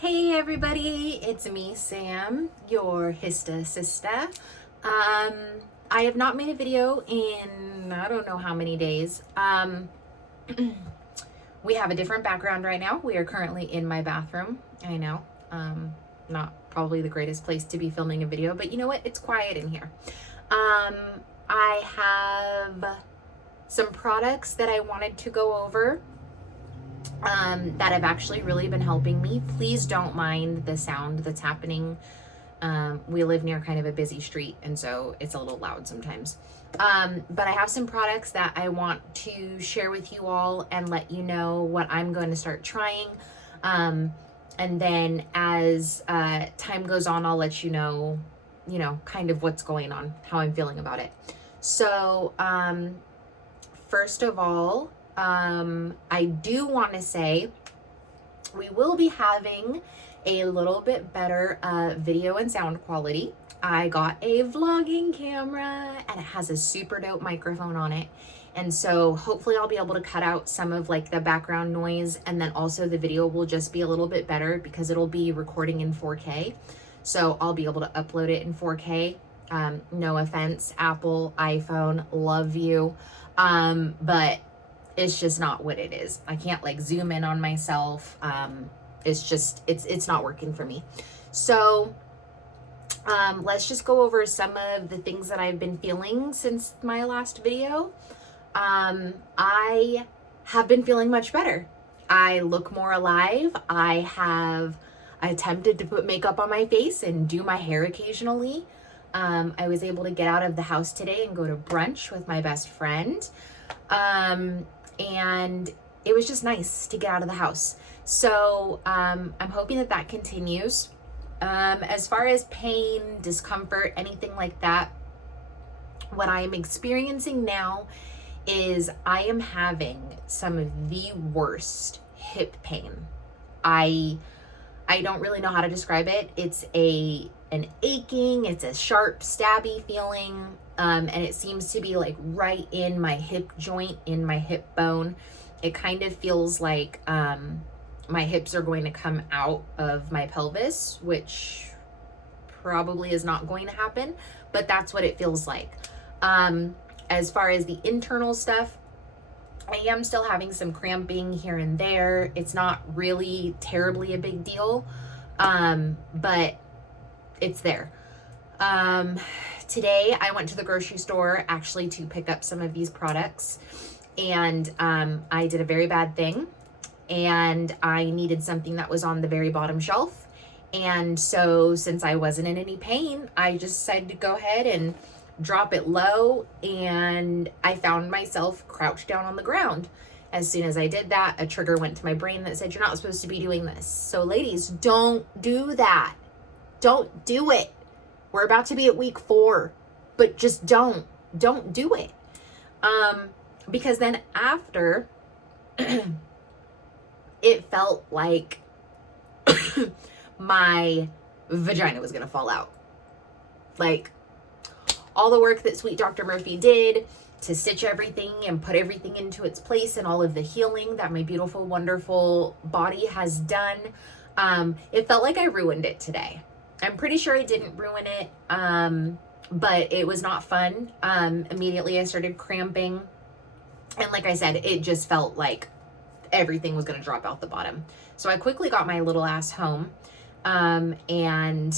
Hey everybody, it's me, Sam, your Hysta sister. I have not made a video in I don't know how many days. We have a different background right now. We are currently in my bathroom. I know, not probably the greatest place to be filming a video, but you know what? It's quiet in here. I have some products that I wanted to go over that have actually really been helping me. Please don't mind the sound that's happening. We live near kind of a busy street, and so it's a little loud sometimes. But I have some products that I want to share with you all and let you know what I'm going to start trying. And then as time goes on, I'll let you know, kind of what's going on, how I'm feeling about it. So first of all, I do want to say we will be having a little bit better video and sound quality. I got a vlogging camera and it has a super dope microphone on it. And so hopefully I'll be able to cut out some of like the background noise, and then also the video will just be a little bit better because it'll be recording in 4K. So I'll be able to upload it in 4K. No offense, Apple, iPhone, love you. But it's just not what it is. I can't like zoom in on myself. It's not working for me. So let's just go over some of the things that I've been feeling since my last video. I have been feeling much better. I look more alive. I attempted to put makeup on my face and do my hair occasionally. I was able to get out of the house today and go to brunch with my best friend. And it was just nice to get out of the house. So I'm hoping that continues. As far as pain, discomfort, anything like that, what I am experiencing now is I am having some of the worst hip pain. I don't really know how to describe it. It's an aching, it's a sharp, stabby feeling. And it seems to be like right in my hip joint, in my hip bone. It kind of feels like my hips are going to come out of my pelvis, which probably is not going to happen, but that's what it feels like. As far as the internal stuff, I am still having some cramping here and there. It's not really terribly a big deal, but it's there. Today I went to the grocery store actually to pick up some of these products, and I did a very bad thing, and I needed something that was on the very bottom shelf. And so since I wasn't in any pain, I just decided to go ahead and drop it low, and I found myself crouched down on the ground. As soon as I did that, a trigger went to my brain that said, you're not supposed to be doing this. So ladies, don't do that. Don't do it. We're about to be at week 4, but just don't do it. Because then after, it felt like my vagina was going to fall out. Like all the work that sweet Dr. Murphy did to stitch everything and put everything into its place, and all of the healing that my beautiful, wonderful body has done. It felt like I ruined it today. I'm pretty sure I didn't ruin it, but it was not fun. Immediately I started cramping, and like I said, it just felt like everything was going to drop out the bottom. So I quickly got my little ass home, and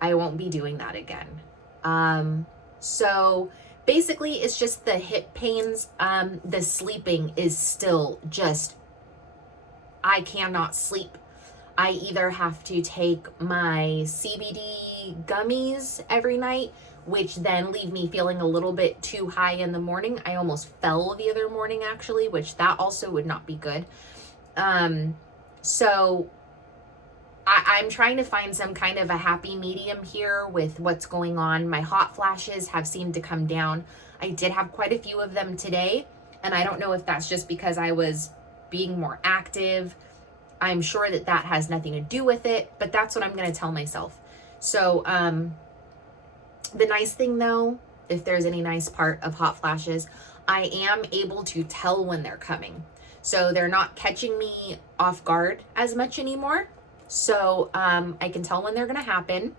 I won't be doing that again. So basically it's just the hip pains. The sleeping is still just, I cannot sleep. I either have to take my CBD gummies every night, which then leave me feeling a little bit too high in the morning. I almost fell the other morning actually, which that also would not be good. So I'm trying to find some kind of a happy medium here with what's going on. My hot flashes have seemed to come down. I did have quite a few of them today, and I don't know if that's just because I was being more active. I'm sure that has nothing to do with it, but that's what I'm going to tell myself. So, the nice thing though, if there's any nice part of hot flashes, I am able to tell when they're coming. So they're not catching me off guard as much anymore. So I can tell when they're going to happen.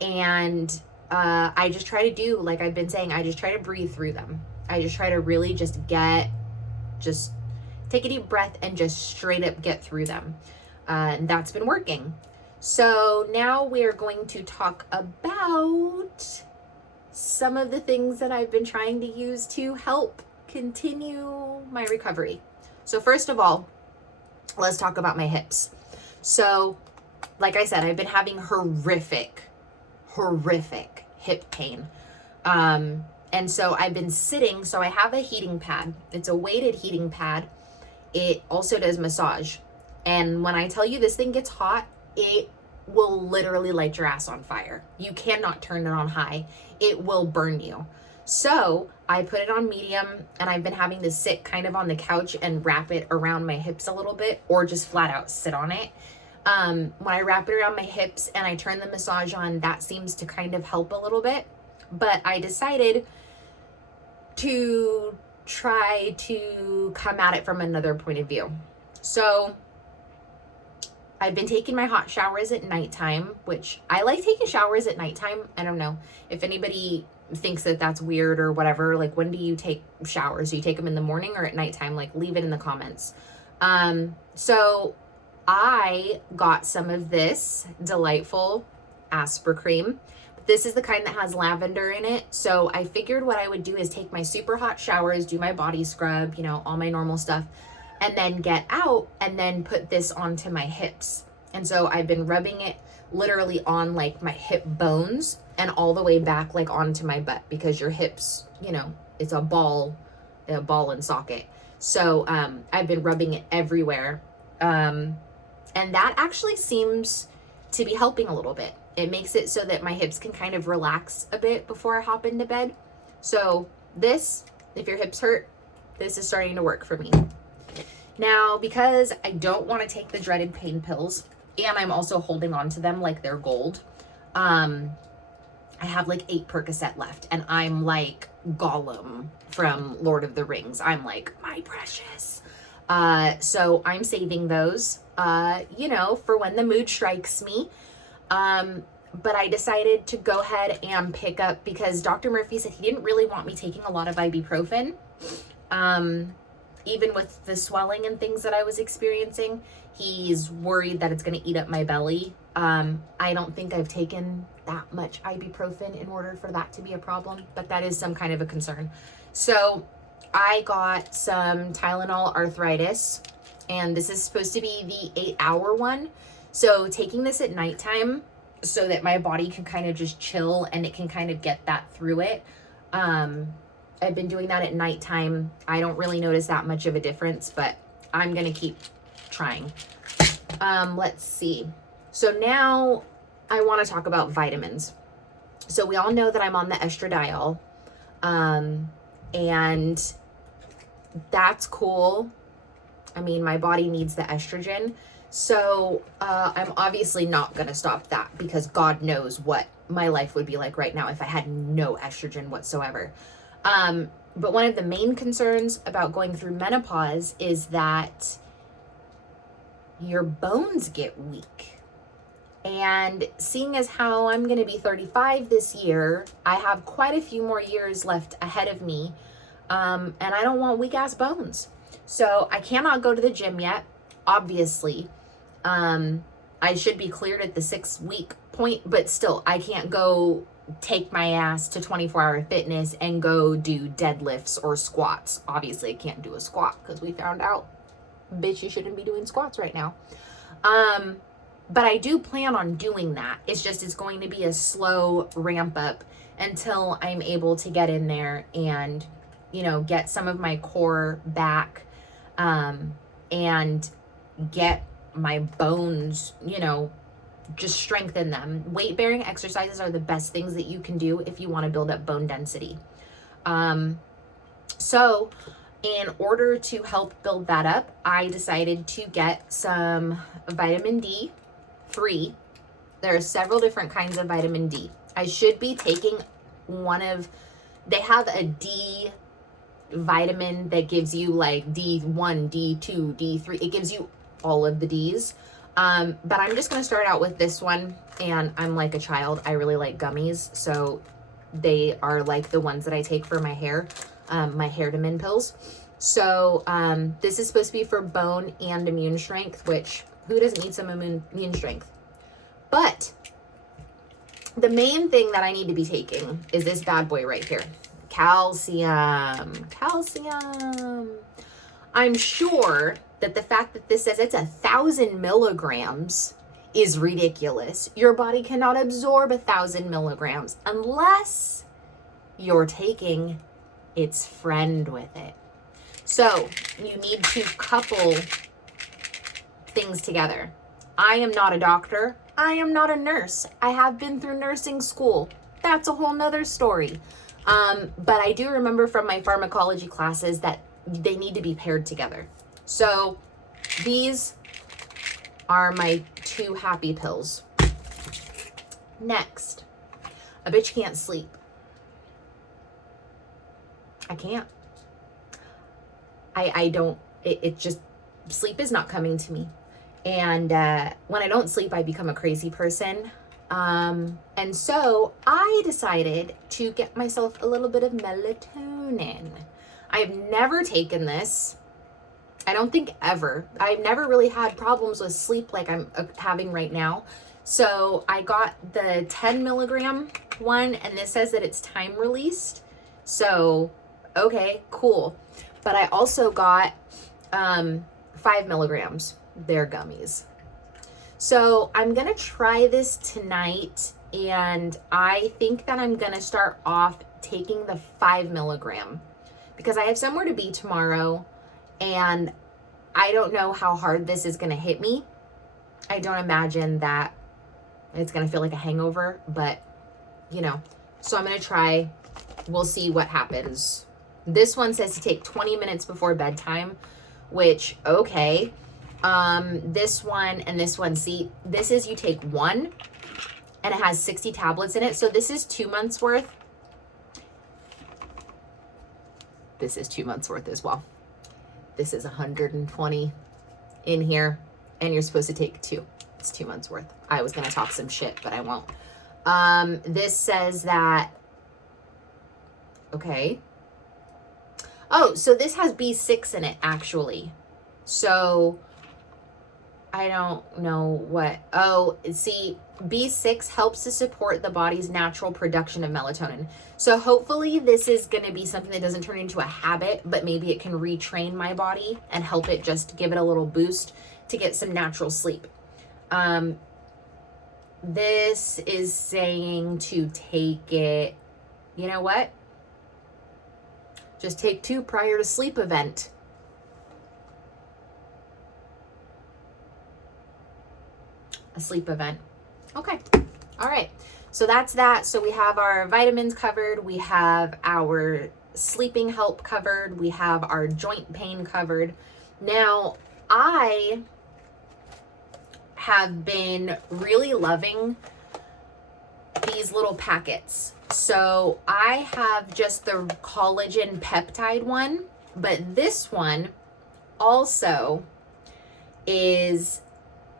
And I just try to do, like I've been saying, I just try to breathe through them. I just try to really just take a deep breath and just straight up get through them. And that's been working. So now we're going to talk about some of the things that I've been trying to use to help continue my recovery. So first of all, let's talk about my hips. So like I said, I've been having horrific hip pain. And so I've been sitting, so I have a heating pad. It's a weighted heating pad. It also does massage. And when I tell you this thing gets hot, it will literally light your ass on fire. You cannot turn it on high. It will burn you. So I put it on medium, and I've been having to sit kind of on the couch and wrap it around my hips a little bit, or just flat out sit on it. When I wrap it around my hips and I turn the massage on, that seems to kind of help a little bit. But I decided to try to come at it from another point of view. So I've been taking my hot showers at nighttime, which I like taking showers at nighttime. I don't know if anybody thinks that that's weird or whatever. Like, when do you take showers? Do you take them in the morning or at nighttime? Like, leave it in the comments. So I got some of this delightful Asper cream. This is the kind that has lavender in it. So I figured what I would do is take my super hot showers, do my body scrub, all my normal stuff, and then get out and then put this onto my hips. And so I've been rubbing it literally on like my hip bones and all the way back like onto my butt, because your hips, it's a ball and socket. So I've been rubbing it everywhere. And that actually seems to be helping a little bit. It makes it so that my hips can kind of relax a bit before I hop into bed. So this, if your hips hurt, this is starting to work for me. Now, because I don't want to take the dreaded pain pills, and I'm also holding on to them like they're gold, I have like 8 Percocet left, and I'm like Gollum from Lord of the Rings. I'm like, my precious. So I'm saving those, for when the mood strikes me. But I decided to go ahead and pick up, because Dr. Murphy said he didn't really want me taking a lot of ibuprofen. Even with the swelling and things that I was experiencing, he's worried that it's going to eat up my belly. I don't think I've taken that much ibuprofen in order for that to be a problem, but that is some kind of a concern. So I got some Tylenol arthritis, and this is supposed to be the 8-hour one. So taking this at nighttime so that my body can kind of just chill and it can kind of get that through it. I've been doing that at nighttime. I don't really notice that much of a difference, but I'm going to keep trying. Let's see. So now I want to talk about vitamins. So we all know that I'm on the estradiol, and that's cool. I mean, my body needs the estrogen. So I'm obviously not going to stop that, because God knows what my life would be like right now if I had no estrogen whatsoever. But one of the main concerns about going through menopause is that your bones get weak. And seeing as how I'm going to be 35 this year, I have quite a few more years left ahead of me. And I don't want weak ass bones. So I cannot go to the gym yet, obviously. I should be cleared at the 6-week point, but still, I can't go take my ass to 24-hour fitness and go do deadlifts or squats. Obviously, I can't do a squat because we found out, bitch, you shouldn't be doing squats right now. But I do plan on doing that. It's going to be a slow ramp up until I'm able to get in there and, get some of my core back, and get my bones, just strengthen them. Weight bearing exercises are the best things that you can do if you want to build up bone density. So in order to help build that up, I decided to get some vitamin D3. There are several different kinds of vitamin D. I should be taking they have a D vitamin that gives you like D1, D2, D3. It gives you all of the Ds. But I'm just going to start out with this one, and I'm like a child. I really like gummies, so they are like the ones that I take for my hair Min pills. So this is supposed to be for bone and immune strength, which who doesn't need some immune strength? But the main thing that I need to be taking is this bad boy right here. Calcium. I'm sure that the fact that this says it's 1,000 milligrams is ridiculous. Your body cannot absorb 1,000 milligrams unless you're taking its friend with it. So you need to couple things together. I am not a doctor. I am not a nurse. I have been through nursing school. That's a whole nother story. But I do remember from my pharmacology classes that they need to be paired together. So these are my 2 happy pills. Next, a bitch can't sleep. I can't. I don't, it just, sleep is not coming to me. And when I don't sleep, I become a crazy person. And so I decided to get myself a little bit of melatonin. I've never taken this. I don't think ever. I've never really had problems with sleep like I'm having right now. So I got the 10 milligram one, and this says that it's time released. So, okay, cool. But I also got 5 milligrams. They're gummies. So I'm going to try this tonight, and I think that I'm going to start off taking the 5 milligram because I have somewhere to be tomorrow, and I don't know how hard this is going to hit me. I don't imagine that it's going to feel like a hangover, but you know, so I'm going to try. We'll see what happens. This one says to take 20 minutes before bedtime, which, okay. This one and this one, see, this is you take one and it has 60 tablets in it. So this is 2 months worth. This is 2 months worth as well. This is 120 in here, and you're supposed to take 2. It's 2 months worth. I was going to talk some shit, but I won't. This says that, okay. Oh, so this has B6 in it, actually. So I don't know what. Oh, see, B6 helps to support the body's natural production of melatonin. So hopefully this is going to be something that doesn't turn into a habit, but maybe it can retrain my body and help it just give it a little boost to get some natural sleep. This is saying to take it, you know what? Just take 2 prior to sleep event. A sleep event. Okay. All right. So that's that. So we have our vitamins covered. We have our sleeping help covered. We have our joint pain covered. Now, I have been really loving these little packets. So I have just the collagen peptide one, but this one also is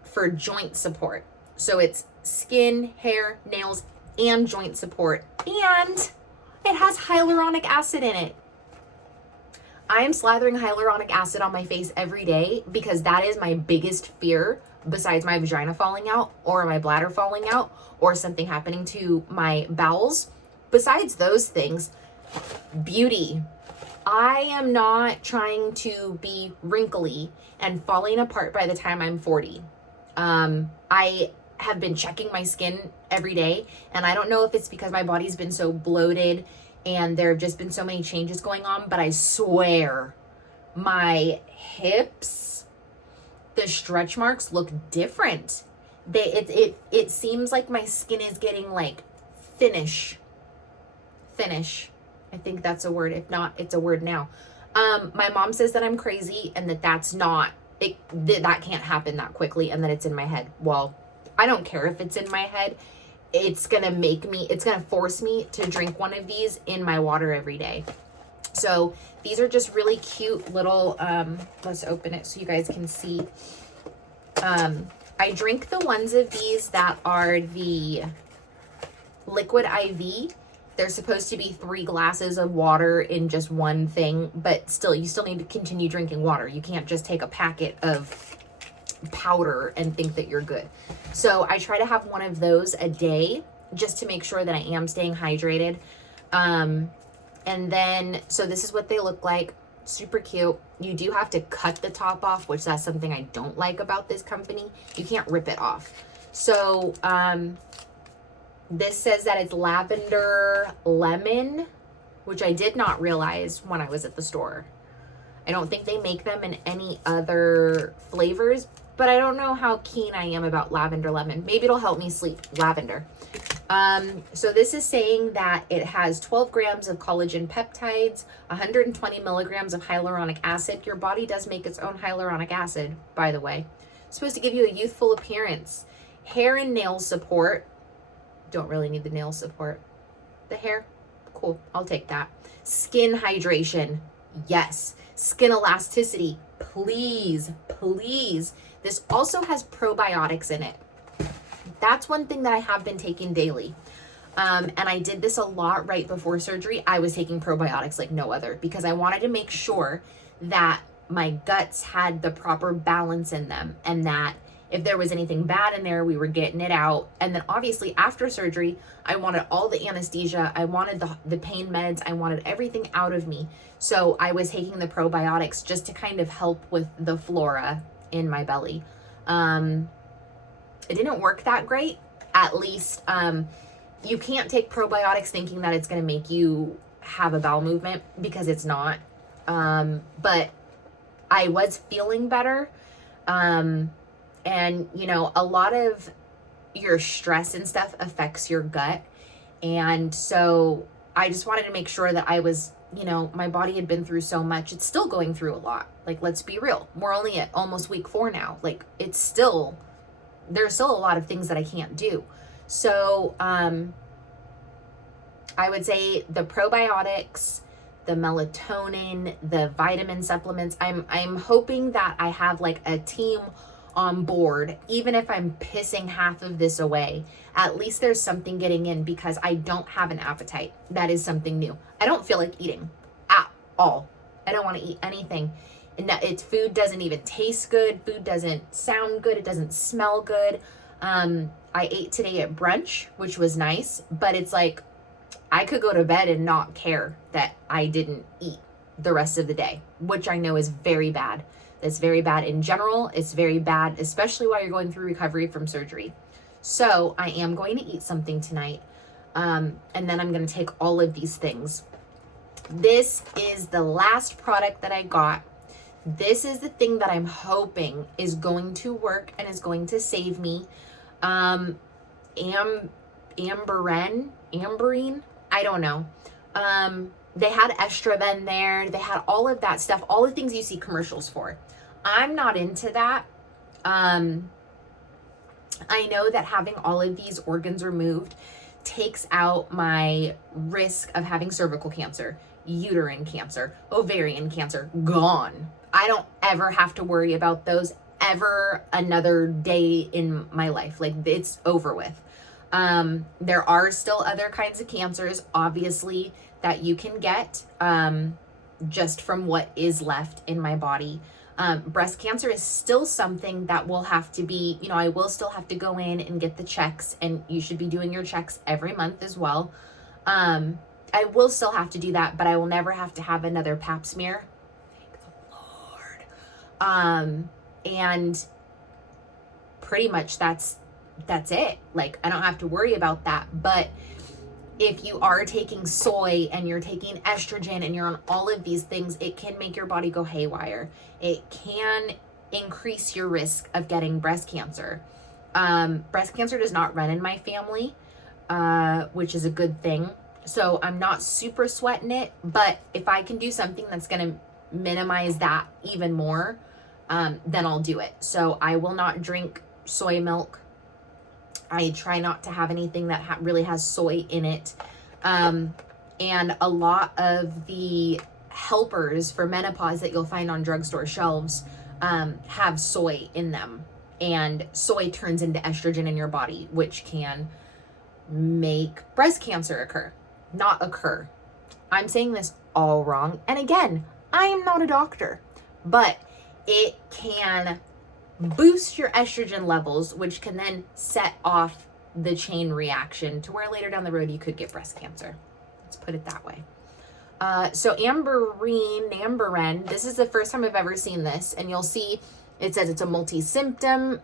for joint support. So it's skin, hair, nails, and joint support. And it has hyaluronic acid in it. I am slathering hyaluronic acid on my face every day because that is my biggest fear besides my vagina falling out or my bladder falling out or something happening to my bowels. Besides those things, beauty. I am not trying to be wrinkly and falling apart by the time I'm 40. I have been checking my skin every day, and I don't know if it's because my body's been so bloated and there have just been so many changes going on, but I swear my hips, the stretch marks look different. It seems like my skin is getting like thinnish. I think that's a word. If not, it's a word now. My mom says that I'm crazy and that's not it, that can't happen that quickly and that it's in my head. Well, I don't care if it's in my head. It's gonna force me to drink one of these in my water every day. So these are just really cute little, let's open it so you guys can see. I drink the ones of these that are the liquid IV. They're supposed to be 3 glasses of water in just one thing, but still, you still need to continue drinking water. You can't just take a packet of powder and think that you're good. So I try to have one of those a day just to make sure that I am staying hydrated. And then, so this is what they look like. Super cute. You do have to cut the top off, which that's something I don't like about this company. You can't rip it off. So, this says that it's lavender lemon, which I did not realize when I was at the store. I don't think they make them in any other flavors, but I don't know how keen I am about lavender lemon. Maybe it'll help me sleep. Lavender. So this is saying that it has 12 grams of collagen peptides, 120 milligrams of hyaluronic acid. Your body does make its own hyaluronic acid, by the way. It's supposed to give you a youthful appearance. Hair and nail support. Don't really need the nail support. The hair, cool, I'll take that. Skin hydration, yes. Skin elasticity, please, please. This also has probiotics in it. That's one thing that I have been taking daily. And I did this a lot right before surgery. I was taking probiotics like no other because I wanted to make sure that my guts had the proper balance in them and that if there was anything bad in there, we were getting it out. And then obviously after surgery, I wanted all the anesthesia. I wanted the pain meds. I wanted everything out of me. So I was taking the probiotics just to kind of help with the flora in my belly. It didn't work that great. At least you can't take probiotics thinking that it's going to make you have a bowel movement because it's not. But I was feeling better. And, you know, a lot of your stress and stuff affects your gut. And so I just wanted to make sure that I was, you know, my body had been through so much. It's still going through a lot. Like, let's be real. We're only at almost week 4 now. Like, it's still, there's still a lot of things that I can't do. So, I would say the probiotics, the melatonin, the vitamin supplements, I'm hoping that I have like a team on board, even if I'm pissing half of this away, at least there's something getting in because I don't have an appetite. That is something new. I don't feel like eating at all. I don't want to eat anything. And it's food doesn't even taste good. Food doesn't sound good. It doesn't smell good. I ate today at brunch, which was nice, but it's like, I could go to bed and not care that I didn't eat the rest of the day, which I know is very bad. It's very bad in general. It's very bad, especially while you're going through recovery from surgery. So I am going to eat something tonight. And then I'm going to take all of these things. This is the last product that I got. This is the thing that I'm hoping is going to work and is going to save me. Amberine, I don't know. They had Estroven there. They had all of that stuff, all the things you see commercials for. I'm not into that. I know that having all of these organs removed takes out my risk of having cervical cancer, uterine cancer, ovarian cancer, gone. I don't ever have to worry about those ever another day in my life. Like, it's over with. There are still other kinds of cancers, obviously, that you can get just from what is left in my body. Breast cancer is still something that will have to be, you know, I will still have to go in and get the checks, and you should be doing your checks every month as well. I will still have to do that, but I will never have to have another pap smear. Thank the Lord. And pretty much that's it. Like, I don't have to worry about that. But if you are taking soy and you're taking estrogen and you're on all of these things, it can make your body go haywire. It can increase your risk of getting breast cancer. Breast cancer does not run in my family, which is a good thing. So I'm not super sweating it, but if I can do something that's going to minimize that even more, then I'll do it. So I will not drink soy milk. I try not to have anything that really has soy in it. And a lot of the helpers for menopause that you'll find on drugstore shelves have soy in them. And soy turns into estrogen in your body, which can make breast cancer occur. Not occur. I'm saying this all wrong. And again, I am not a doctor, but it can boost your estrogen levels, which can then set off the chain reaction to where later down the road you could get breast cancer. Let's put it that way. So Amberine, this is the first time I've ever seen this, and you'll see it says it's a multi-symptom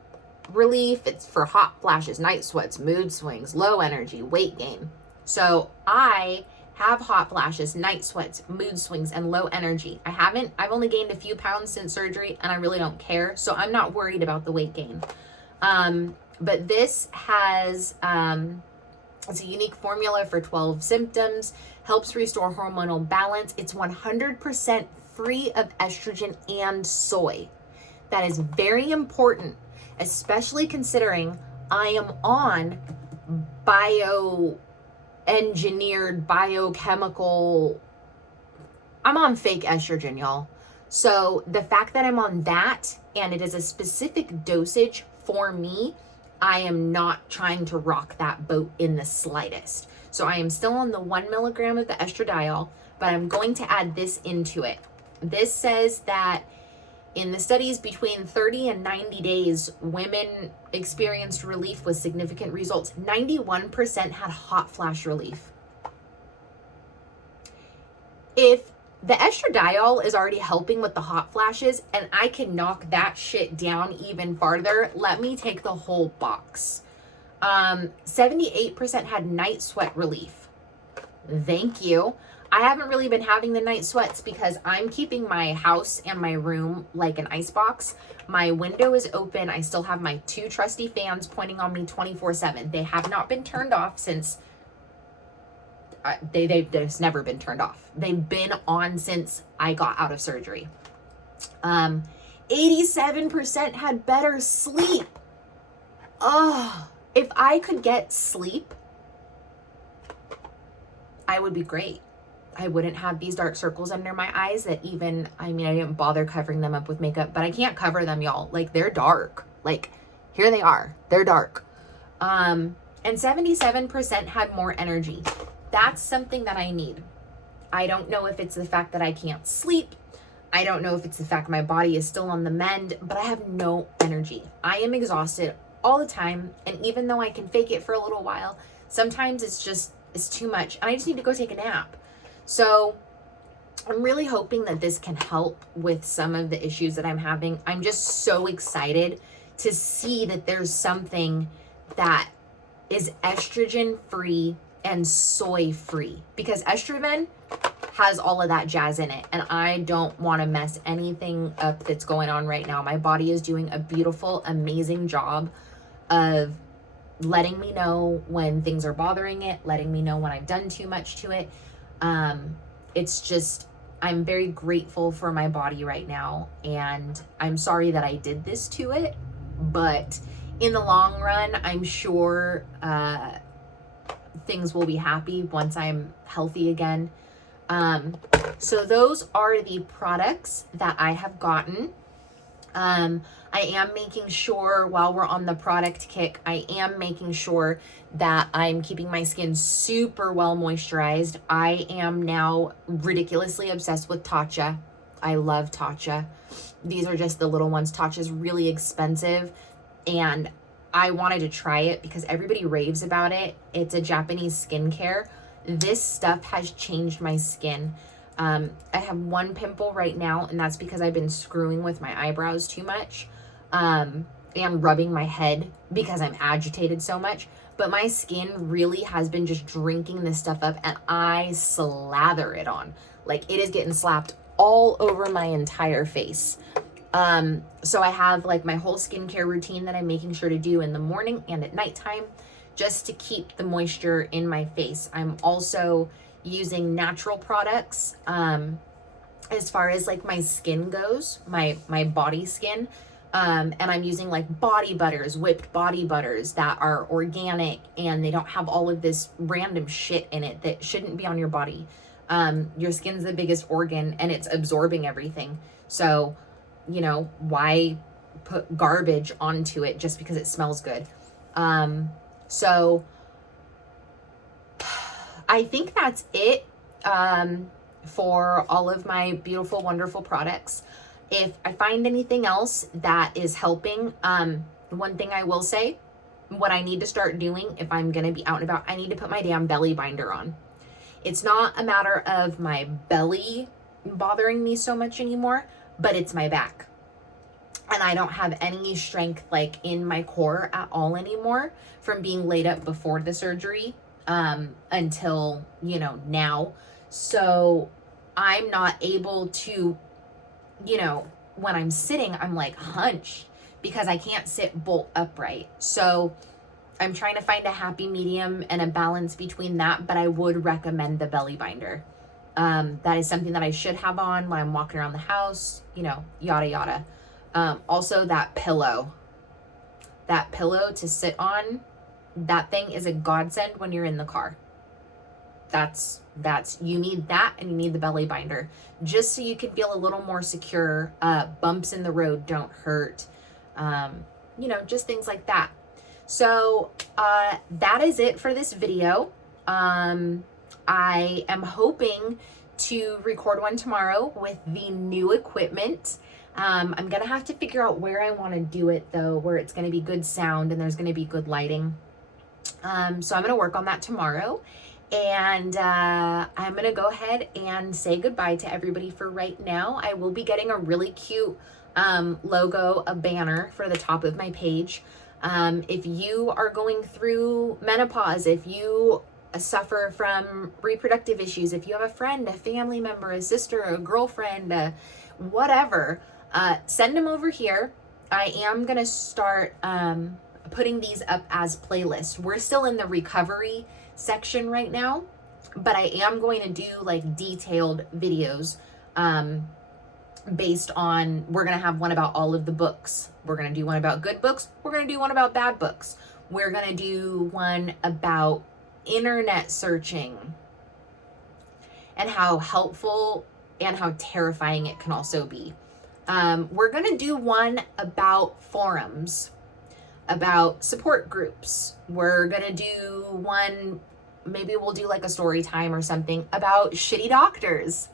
relief. It's for hot flashes, night sweats, mood swings, low energy, weight gain. So I have hot flashes, night sweats, mood swings, and low energy. I've only gained a few pounds since surgery, and I really don't care. So I'm not worried about the weight gain. But this has, it's a unique formula for 12 symptoms, helps restore hormonal balance. It's 100% free of estrogen and soy. That is very important, especially considering I am on bioengineered, biochemical, I'm on fake estrogen, y'all. So the fact that I'm on that and it is a specific dosage for me, I am not trying to rock that boat in the slightest. So I am still on the 1 milligram of the estradiol, but I'm going to add this into it. This says that in the studies between 30 and 90 days, women experienced relief with significant results. 91% had hot flash relief. If the estradiol is already helping with the hot flashes and I can knock that shit down even farther, let me take the whole box. 78% had night sweat relief. Thank you. I haven't really been having the night sweats because I'm keeping my house and my room like an icebox. My window is open. I still have my 2 trusty fans pointing on me 24/7. They have not been turned off since they've just never been turned off. They've been on since I got out of surgery. 87% had better sleep. Oh, if I could get sleep, I would be great. I wouldn't have these dark circles under my eyes that even, I didn't bother covering them up with makeup, but I can't cover them, y'all. Like, they're dark. Like, here they are. They're dark. And 77% had more energy. That's something that I need. I don't know if it's the fact that I can't sleep. I don't know if it's the fact my body is still on the mend, but I have no energy. I am exhausted all the time. And even though I can fake it for a little while, sometimes it's too much. And I just need to go take a nap. So I'm really hoping that this can help with some of the issues that I'm having. I'm just so excited to see that there's something that is estrogen free and soy free, because estrogen has all of that jazz in it, and I don't want to mess anything up that's going on right now. My body is doing a beautiful, amazing job of letting me know when things are bothering it, letting me know when I've done too much to it. It's just, I'm very grateful for my body right now, and I'm sorry that I did this to it, but in the long run, I'm sure things will be happy once I'm healthy again. So those are the products that I have gotten. I am making sure, while we're on the product kick, I am making sure that I'm keeping my skin super well moisturized. I am now ridiculously obsessed with Tatcha. I love Tatcha. These are just the little ones. Tatcha's really expensive, and I wanted to try it because everybody raves about it. It's a Japanese skincare. This stuff has changed my skin. I have one pimple right now, and that's because I've been screwing with my eyebrows too much, and rubbing my head because I'm agitated so much. But my skin really has been just drinking this stuff up, and I slather it on. Like, it is getting slapped all over my entire face. So I have like my whole skincare routine that I'm making sure to do in the morning and at nighttime, just to keep the moisture in my face. I'm also using natural products as far as like my skin goes, my body skin, and I'm using like body butters, whipped body butters that are organic, and they don't have all of this random shit in it that shouldn't be on your body. Your skin's the biggest organ, and it's absorbing everything. So, you know, why put garbage onto it just because it smells good. So I think that's it for all of my beautiful, wonderful products. If I find anything else that is helping, one thing I will say, what I need to start doing if I'm going to be out and about, I need to put my damn belly binder on. It's not a matter of my belly bothering me so much anymore, but it's my back. And I don't have any strength like in my core at all anymore from being laid up before the surgery until, you know, now. So I'm not able to, you know, when I'm sitting, I'm like hunched because I can't sit bolt upright. So I'm trying to find a happy medium and a balance between that, but I would recommend the belly binder. That is something that I should have on when I'm walking around the house, you know, yada, yada. Also that pillow to sit on, that thing is a godsend when you're in the car. That's, you need that, and you need the belly binder just so you can feel a little more secure. Bumps in the road don't hurt. You know, just things like that. So, that is it for this video. I am hoping to record one tomorrow with the new equipment. I'm going to have to figure out where I want to do it though, where it's going to be good sound and there's going to be good lighting. So I'm going to work on that tomorrow. And I'm going to go ahead and say goodbye to everybody for right now. I will be getting a really cute logo, a banner for the top of my page. If you are going through menopause, if you suffer from reproductive issues, if you have a friend, a family member, a sister, a girlfriend, whatever, send them over here. I am going to start putting these up as playlists. We're still in the recovery section right now, but I am going to do like detailed videos based on, we're going to have one about all of the books. We're going to do one about good books. We're going to do one about bad books. We're going to do one about internet searching and how helpful and how terrifying it can also be. We're going to do one about forums, about support groups. We're going to do one, maybe we'll do like a story time or something about shitty doctors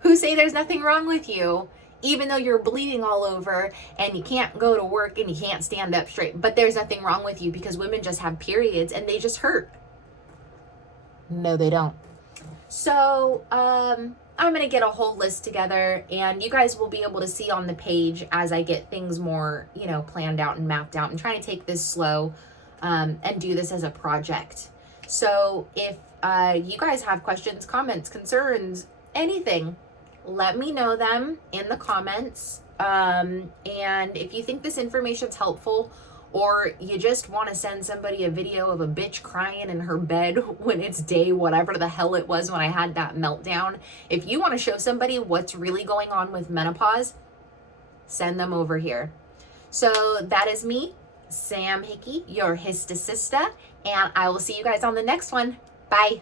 who say there's nothing wrong with you, even though you're bleeding all over and you can't go to work and you can't stand up straight, but there's nothing wrong with you because women just have periods and they just hurt. No, they don't. So, I'm going to get a whole list together and you guys will be able to see on the page as I get things more, you know, planned out and mapped out. I'm trying to take this slow, and do this as a project. So if, you guys have questions, comments, concerns, anything, let me know them in the comments. And if you think this information's helpful, or you just want to send somebody a video of a bitch crying in her bed when it's day whatever the hell it was when I had that meltdown, if you want to show somebody what's really going on with menopause, send them over here. So that is me, Sam Hickey, your Hysta Systas, and I will see you guys on the next one. Bye.